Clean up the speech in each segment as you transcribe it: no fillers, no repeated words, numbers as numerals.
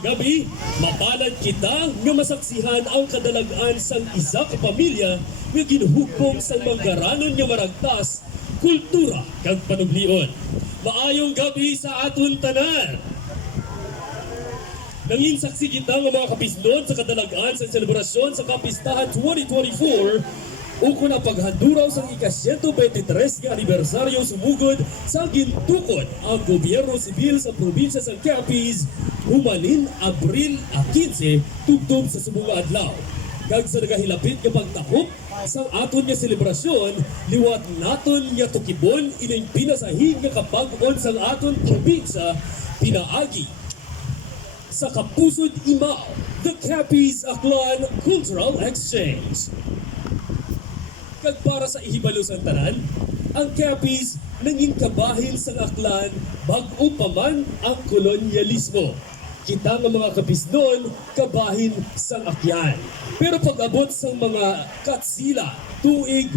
Gabi, mapalad kita nga masaksihan ang kadalagan sang isa ka pamilya nga ginhugpong sang manggaranon nga maragtas, kultura kag panuglion. Maayong gabi sa aton tanan. Nanginsaksi kita nga mga kapisnon sa kadalagan sa selebrasyon sa Kapistahan 2024 ukon ang paghanduraw sa ika-123 nga anibersaryo sumugod sa gintukod ang gobyerno sibil sa probinsya sa Capiz humalin Abril 15 tubtob sa subong adlaw. Kag sa nagahilapit nga pagtakop sa aton nga selebrasyon, liwat naton nga tukibon ining pinasahin nga kapag-on sa aton probinsya pinaagi sa Kapusod Imao, the Capiz Aklan Cultural Exchange. Kag para sa ihibalo sang tanan, ang Capiz nanging kabahin sa Aklan bag-o pa man ang kolonyalismo. Kita nga mga kapisnon, kabahin sang akyan. Pero pag-abot sang mga katsila, tuig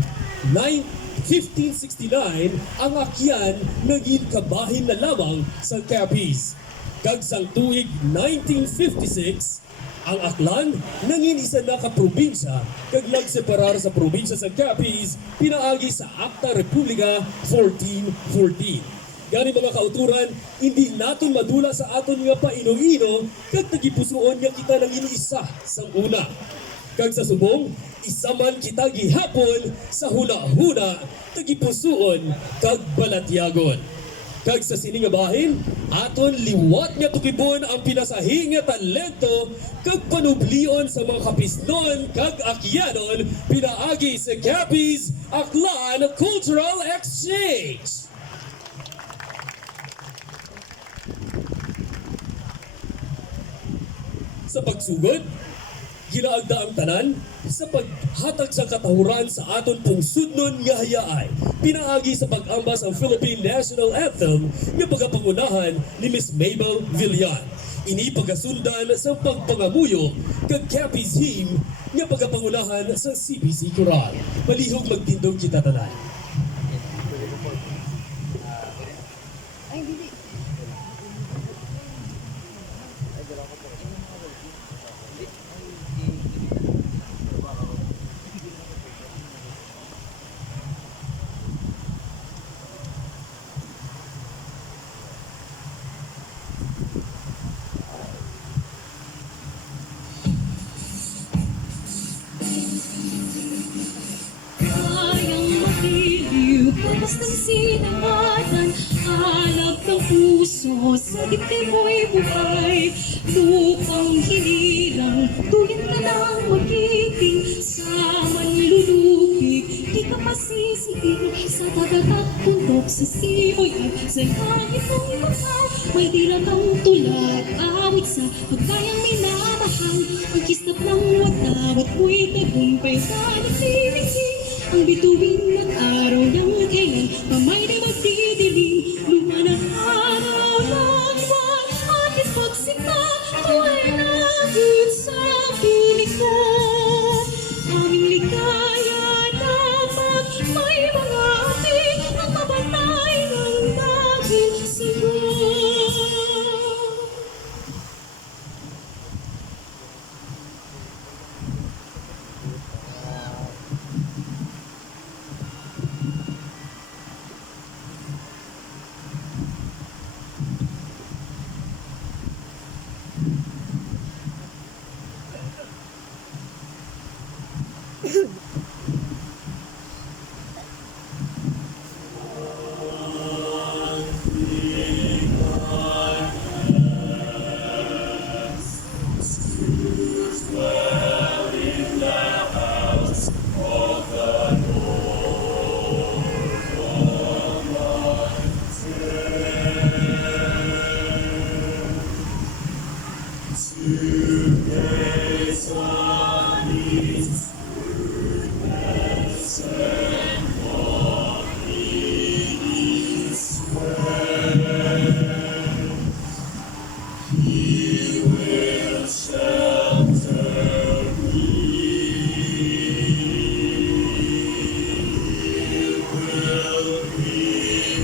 1569, ang akyan naging kabahin na lamang sa Capiz. Kag sang tuig 1956, ang Aklan nangin isa na ka probinsya kag nagseparar sa probinsya sa Capiz pinaagi sa Akta Republika 1414. Gani mga kauturan, hindi naton madula sa aton nga paino-ino kag tagipusoon nga kita nangin isa sang una. Kag sa subong, isa man kita gihapon sa huna-huna tagipusoon kag balatyagon. Kag sa sining nga bahin, aton liwat nga tukibon ang pinasahi nga talento kag panublion sa mga kapisnon kag akyanon pinaagi sa Capiz Aklan Cultural Exchange. Sa pagsugod, ginaagda ang tanan sa paghatag sa katahuran sa aton pungsudnon nga hayaay. Pinaagi sa pag-ambas ang Philippine National Anthem nga pagapangunahan ni Miss Mabel Villan. Ini pagasundan sa pagpangamuyo kag Capiz Hymn nga pagapangunahan sa CBC Choral. Malihog magtindog kita tanan. Bastang sinamatan, hanap ng puso, sa dibdib mo'y buhay. Lupang hinirang, tuwin ka lang magiging, sa manlulupig, di ka masisiin. Sa dagat at bundok, sa simoy at sa langit mong ipapal. May tira kang tulad, awit sa pagkayang minamahal. Ang kisnap ng watawat mo'y tagumpay sa nagbibigay. Ang bituin at araw niyang kailan pamay di magdidilim. Luma ng araw ng buwan ating pagsita, tuwa'y naging sa piling ko. Aming ligaya dapat may mga ating ang mabatay ng dahil sigo.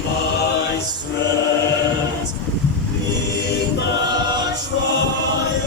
my strength, be my triumph.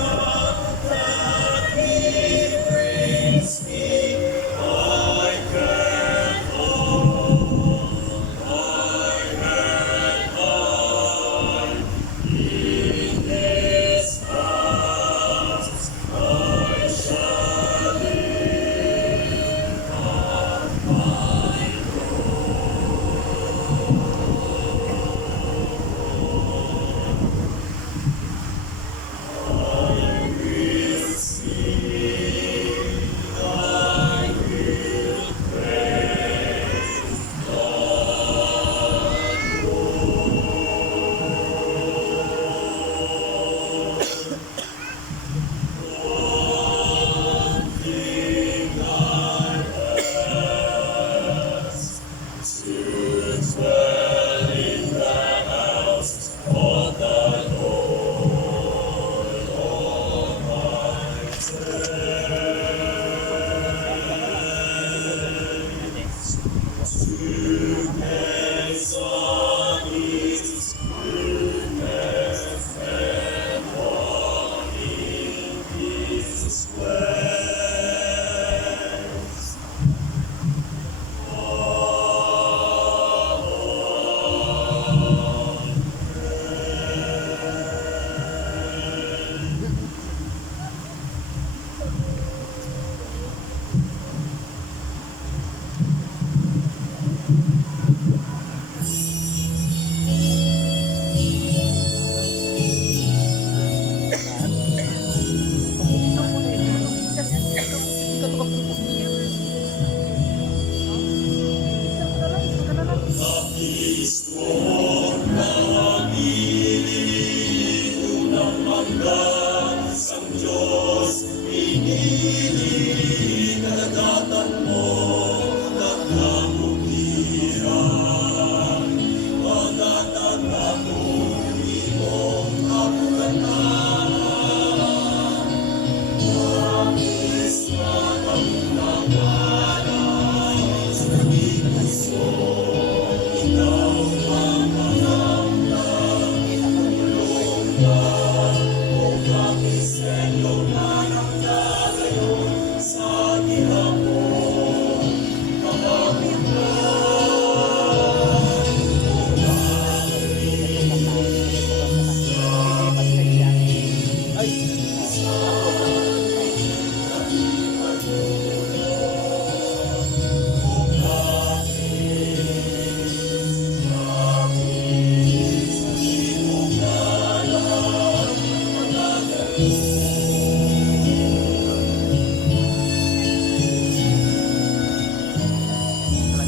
Wala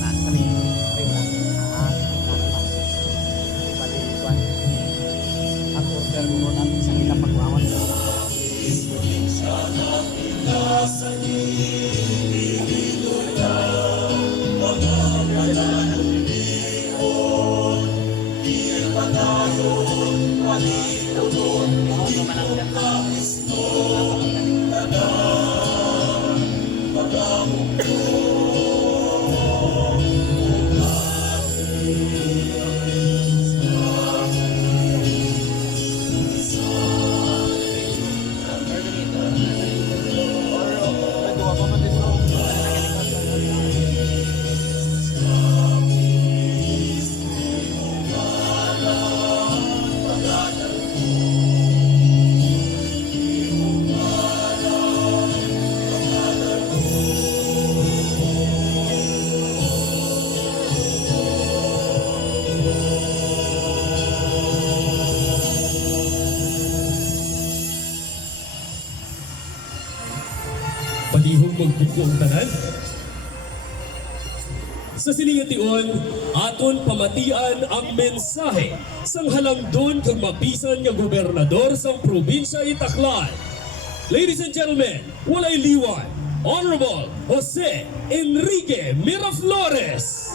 na, sarili lang. Baliwan. Ang order mo namin sa ilang pagwawan. Palihog magbuko ang tanan. Sa silingation, aton pamatian ang mensahe sang halangdon kag mapisan nga gobernador sang probinsya Itaklan. Ladies and gentlemen, walay liwan, Honorable Jose Enrique Miraflores.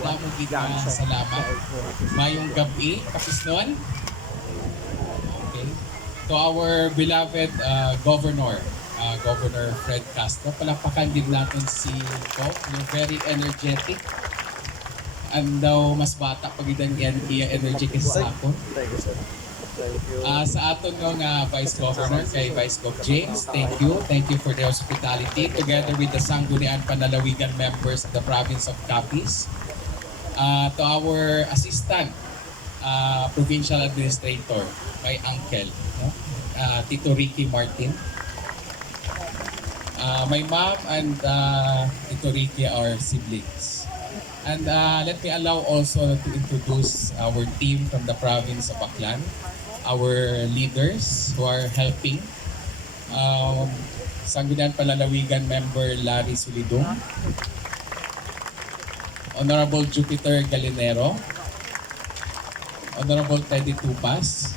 Madamong gid salamat. Mayong gabi, kapisnon. Okay. To our beloved Governor, Governor Fred Castro, palakpakan din natin si Go. You're very energetic. And daw mas bata pag idan iya energy kasi sa ako. Sa aton nga Vice Governor, kay Vice Gov James, thank you. Thank you for the hospitality together with the Sangguniang Panlalawigan members of the province of Capiz. To our assistant, provincial administrator, my uncle, no? Tito Ricky Martin. My mom and Tito Ricky are siblings. And let me allow also to introduce our team from the province of Aklan, our leaders who are helping. Sangguniang Panlalawigan member Larry Sulidong, Honorable Jupiter Galinero, Honorable Teddy Tupas,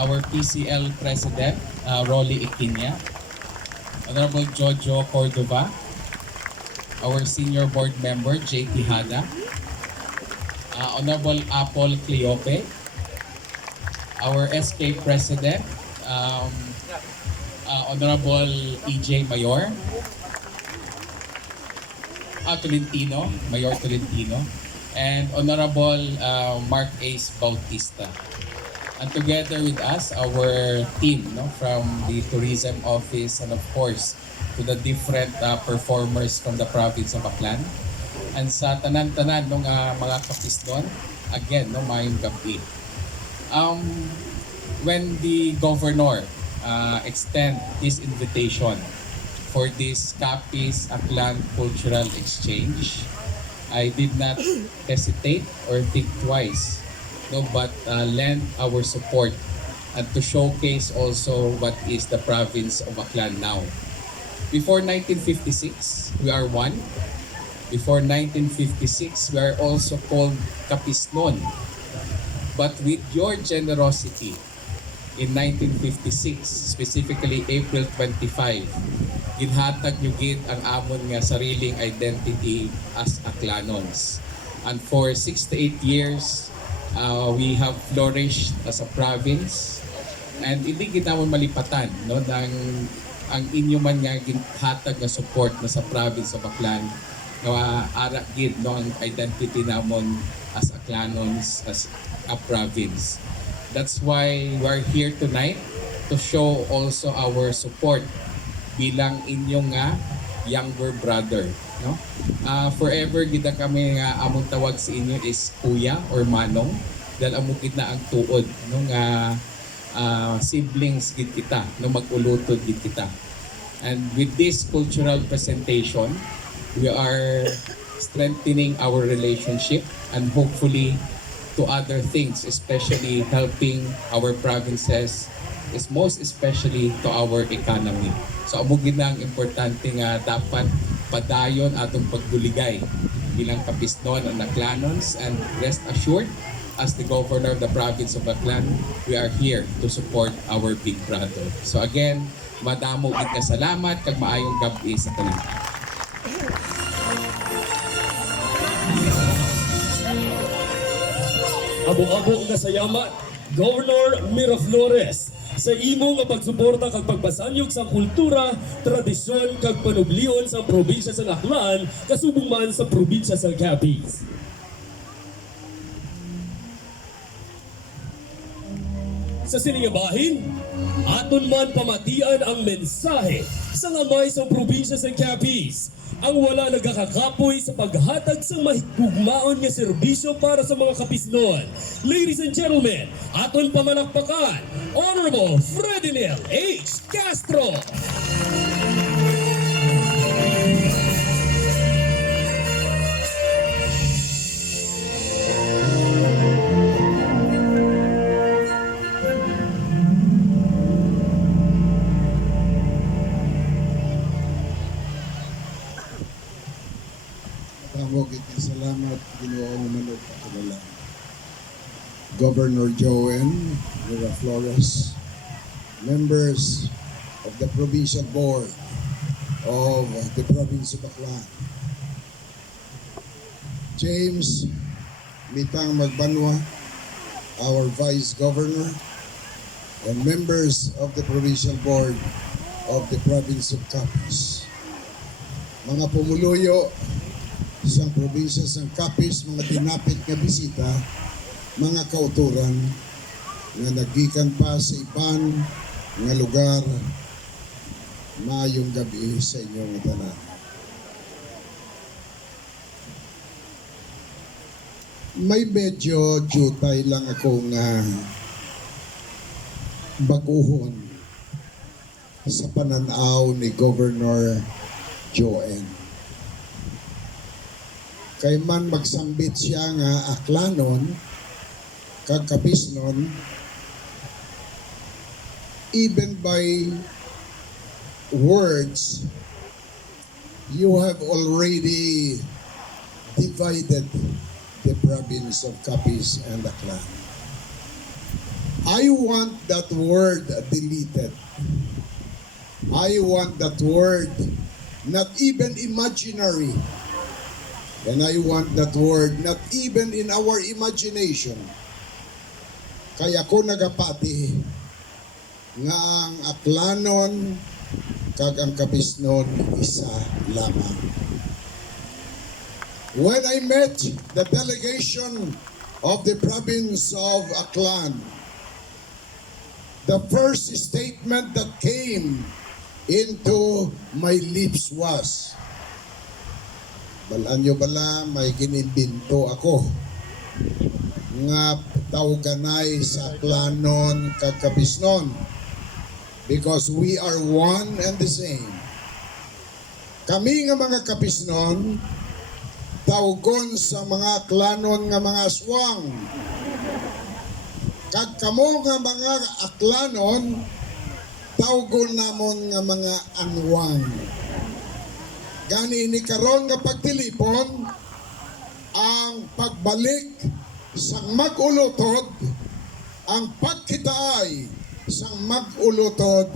our PCL President Rolly Iquiña, Honorable Jojo Cordova, our Senior Board Member JP Hada, Honorable Apple Cleope, our SK President Honorable EJ Mayor, Tolentino, Mayor Tolentino, and Honorable Mark Ace Bautista. And together with us, our team from the Tourism Office and of course to the different performers from the province of Aklan. And sa tanan-tanan ng mga kapiston, again, mayong gabi. When the governor extend his invitation for this Capiz Aklan Cultural Exchange, I did not hesitate or think twice, but lend our support and to showcase also what is the province of Aklan now. Before 1956, we are one. Before 1956, we are also called Capisnon. But with your generosity, in 1956, specifically April 25, ginhatag nyo gid ang amon nga sariling identity as Aklanons. And for 6 to 8 years, we have flourished as a province. And hindi gid namon malipatan ang inyo man nga ginhatag nga support na sa province of Aklan nga ara gid ang identity namon as Aklanons, as a province. That's why we are here tonight to show also our support bilang inyong younger brother. Forever gida kami nga among tawag sa inyo is kuya or manong dahil among gid na ang tuod siblings gid kita, magulutod gid kita. And with this cultural presentation, we are strengthening our relationship and hopefully to other things, especially helping our provinces, is most especially to our economy. So amo ginang importante nga dapat padayon atong pagbuligay bilang Kapisnon and Aklanons, and rest assured, as the governor of the province of Aklan, we are here to support our big brother. So again, madamo gid nga salamat kag maayong gabi sa tanan. Abo-abo nga salamat, Governor Miraflores, sa imo nga pagsuporta kag pagbasanyog sa kultura, tradisyon kag panublion sa probinsya sa Aklan kasubong man sa probinsya sa Capiz. Sa siningabahin, aton man pamatian ang mensahe sa ngamay sa probinsya sa Capiz, ang wala nagakakapoy sa paghatag sa mahigugmaon nga serbisyo para sa mga Kapisnon. Ladies and gentlemen, aton pamanakpakan, Honorable Fredinel H. Castro. Tawag iti salamat Ginoong Manod Patulala. Governor Joen Miraflores, members of the Provincial Board of the Province of Aklan, James Mitang Magbanwa, our Vice Governor, and members of the Provincial Board of the Province of Capiz, mga pumuluyo sa probinsya sa Capiz, mga tinapit nga bisita, mga kauturan nga nagikan pa sa iban nga lugar, maayong gabi sa inyong tanan. May medyo jutay lang ako nga baguhon sa pananaw ni Governor Joen. Kay man magsambit siya nga Aklanon, kag Kapisnon, even by words, you have already divided the province of Capiz and Aklan. I want that word deleted. I want that word not even imaginary. And I want that word not even in our imagination. Kaya ko nagapati nga ang Aklanon kag ang Kapisnon isa lamang. When I met the delegation of the province of Aklan, the first statement that came into my lips was, balaan nyo bala, may ginimbinto ako nga tawganay sa Aklanon kag Kapisnon, because we are one and the same. Kami nga mga Kapisnon tawgon sa mga Aklanon nga mga aswang, kag kamo nga mga Aklanon tawgon namon nga mga anwang. Gani ni karon nga pagtilipon ang pagbalik sang mag-ulotod, ang pagkitaay sang mag-ulotod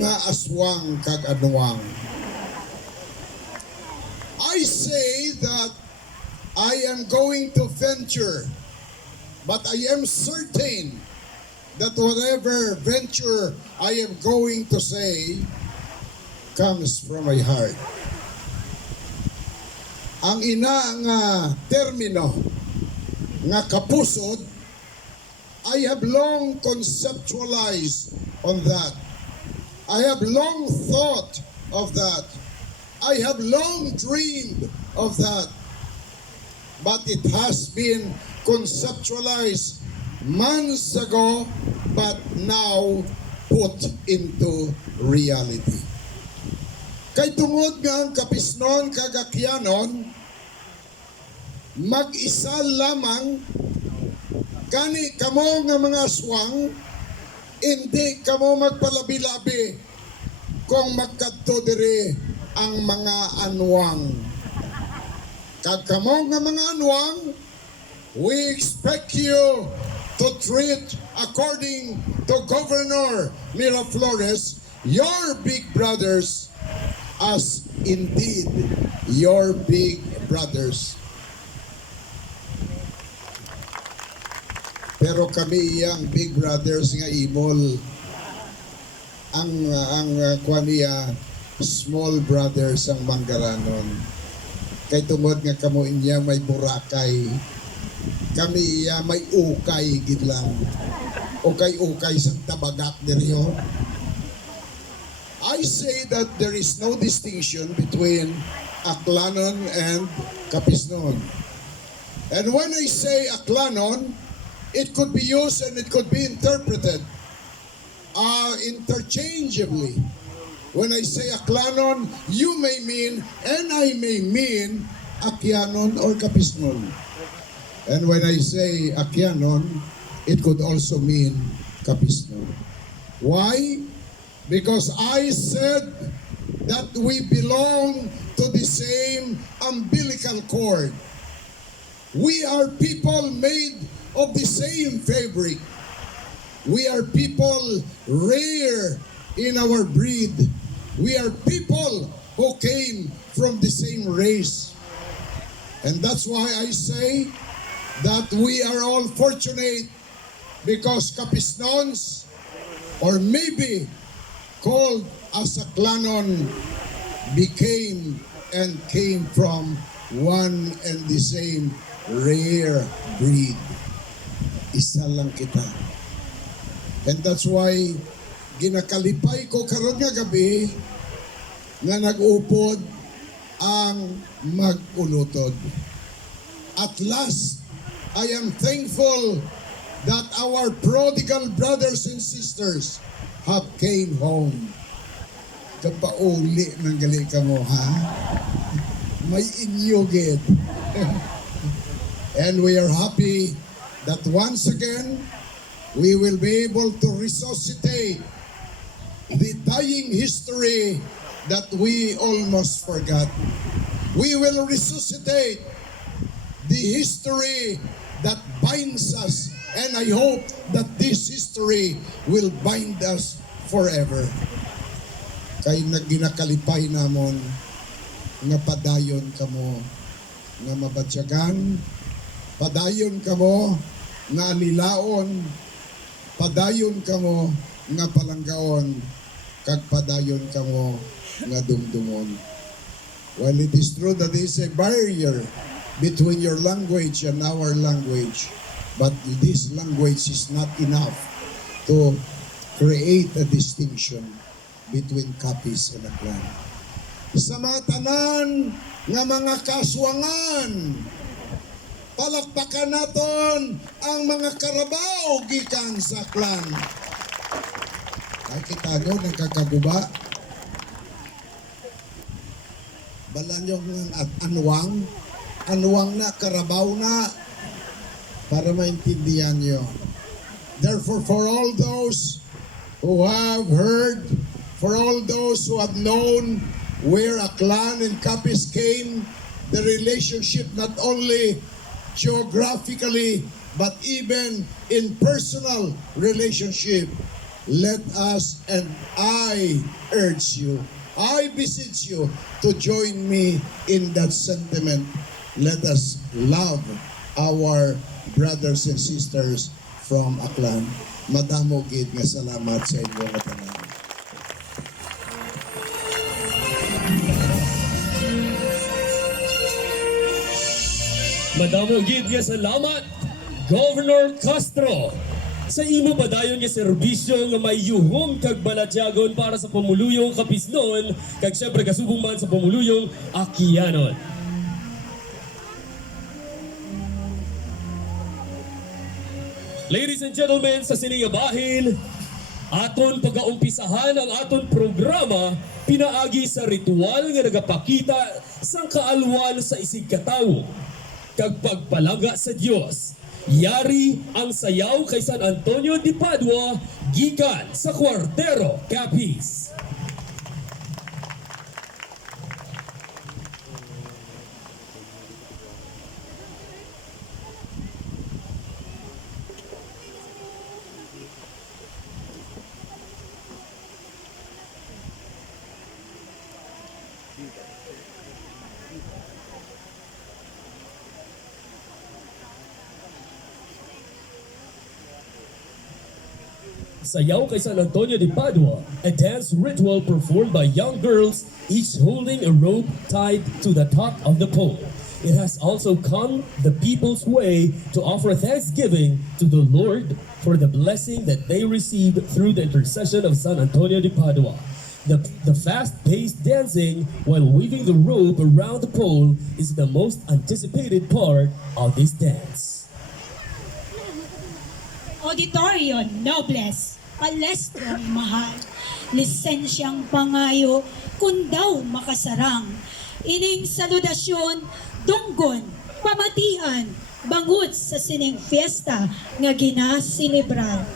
nga aswang kag anwang. I say that I am going to venture, but I am certain that whatever venture I am going to say comes from my heart. Ang ina nga termino nga kapusod, I have long conceptualized on that. I have long thought of that. I have long dreamed of that. But it has been conceptualized months ago, but now put into reality. Kay tungod nga ang kapisnon kagakyanon, mag-isa lamang kani kamo nga mga aswang, hindi kamo magpalabi-labi kung magkadto diri ang mga anwang. Kag kamo nga mga anwang, we expect you to treat according to Governor Miraflores, your big brothers, as indeed your big brothers. Pero kami yang big brothers nga imol, ang kuan niya small brothers ang manggaranon. Kay tungod nga kamo inya may burakay, kami iya may ukay gid lang. Ukay-ukay sa tabagak diriyo. I say that there is no distinction between Aklanon and Kapisnon. And when I say Aklanon, it could be used and it could be interpreted interchangeably. When I say Aklanon, you may mean and I may mean Akyanon or Kapisnon. And when I say Akyanon, it could also mean Kapisnon. Why? Because I said that we belong to the same umbilical cord. We are people made of the same fabric. We are people rare in our breed. We are people who came from the same race. And that's why I say that we are all fortunate because Kapisnons, or maybe called as Aklanon, became and came from one and the same rare breed. Isa lang kita. And that's why ginakalipay ko karon nga gabi nga nag-upod ang mag-unutod. At last, I am thankful that our prodigal brothers and sisters have came home. Kapauli ng gali ka mo, ha? May inyugid. And we are happy that once again, we will be able to resuscitate the dying history that we almost forgot. We will resuscitate the history that binds us, and I hope that this history will bind us forever. Kay naginakalipay namon nga padayon kamo nga mabatsyagan, padayon kamo nga nilaon, padayon kamo nga palanggaon, kag padayon kamo nga dumdumon. Well, it is true that there is a barrier between your language and our language, but this language is not enough to create a distinction between Kapis and Aklan. Sa mga tanan nga mga kaswangan, palakpakan naton ang mga karabaw gikan sa Aklan. Ay kita nyo, nagkakaguba. Balan nyo at anwang na, karabaw na, para maintindihan nyo. Therefore, for all those who have heard, for all those who have known where Aklan and Kapis came, the relationship not only geographically, but even in personal relationship, let us and I urge you, I beseech you to join me in that sentiment. Let us love our brothers and sisters from Aklan. Madamo gid nga salamat sa inyo nga tanan. Madamo gid nga salamat, Governor Castro, sa imo padayon nga serbisyo nga may yuhong kag balatyagon para sa pamuluyong Kapisnon kag syempre kasubong man sa pamuluyong Akyanon. Ladies and gentlemen, sa siningabahin, Aton pagaumpisahan ang aton programa pinaagi sa ritual nga nagapakita sang kaalwan sa isig katawo kag pagpalaga sa Dios. Yari ang sayaw kay San Antonio de Padua gikan sa Kwartero Capiz. Sayaw kay San Antonio de Padua, a dance ritual performed by young girls, each holding a rope tied to the top of the pole. It has also come the people's way to offer thanksgiving to the Lord for the blessing that they received through the intercession of San Antonio de Padua. The fast-paced dancing while weaving the rope around the pole is the most anticipated part of this dance. Auditorium Nobles, palestrong mahal, lisensyang pangayo, kung daw makasarang, ining saludasyon, dunggon, pamatian, bangod sa sining fiesta nga ginasilibrar.